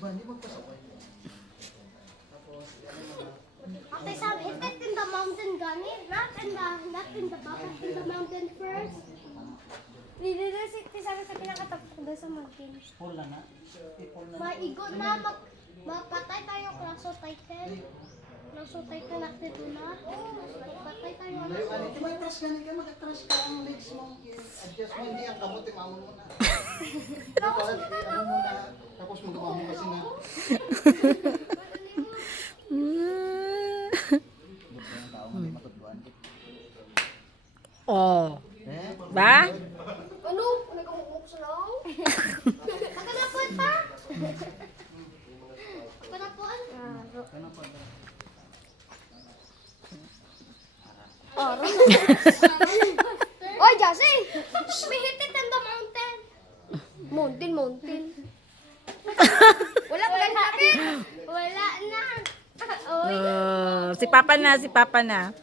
Ate Sam, is that in the mountain, Gani? Not in the bucket, in the mountain first. Dito si Tisara sa pinakatapos ko sa mountain. Pula na. Maigo na, mapatay tayo, Klaso Titan. Klaso Titan natin doon na. Patay tayo. Di ba atras ka na ka? Mag-atras ka ang legs mo. I-adjust mo, hindi ang kamot, imamon mo na. Ano mo na, tapos magawa mo kasi na. Oh. Ba? Ano? Nag-uumok sa lang? Nakanapuan pa? Nakanapuan? Oy, Jesse! We hit it in the mountain. Mountain. Wala pa lang sakit? Wala na. Oy. Si Papa na, si Papa na.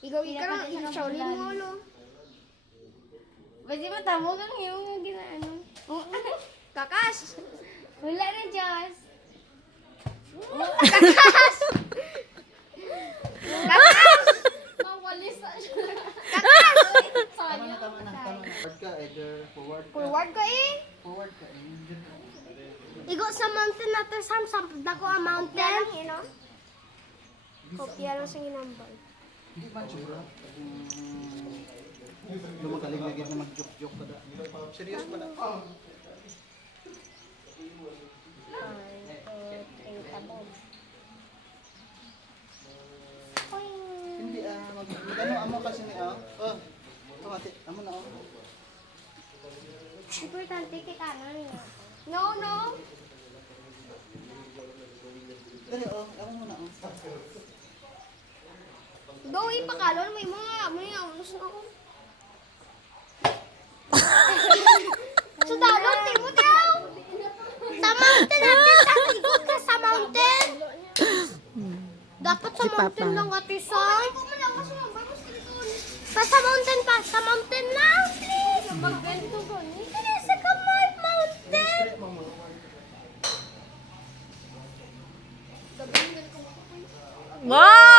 Ikaw lang, Shaolin mo, no? Basi matamo kang yung ginaano. Kakas! Wala na, Diyos. Kakas! Kakas! Mawalis na siya. Kakas! Tama na. Forward ka, either forward ka. Forward ka eh. Forward ka. Igo sa mountain natin, Sam. Sampad ako ang mountain. Kopya lang sa ginambal. Hindi ba siguro? Lumagaling lagi na mag-joke-joke ka na. Serious pala. Hindi amo kasi ni tumati, amo na Importante kay kanan niya. No. Dali amo mo na Do, ipakalon. May mga unos na ako. Sa dalon, timot yaw. Sa mountain natin, ikot ka sa mountain. Dapat sa Si mountain Papa. lang, Ate Sam. Sa mountain pa. Sa mountain lang, please. Magbento ko ni. Please, sa kamay, mountain. Wow!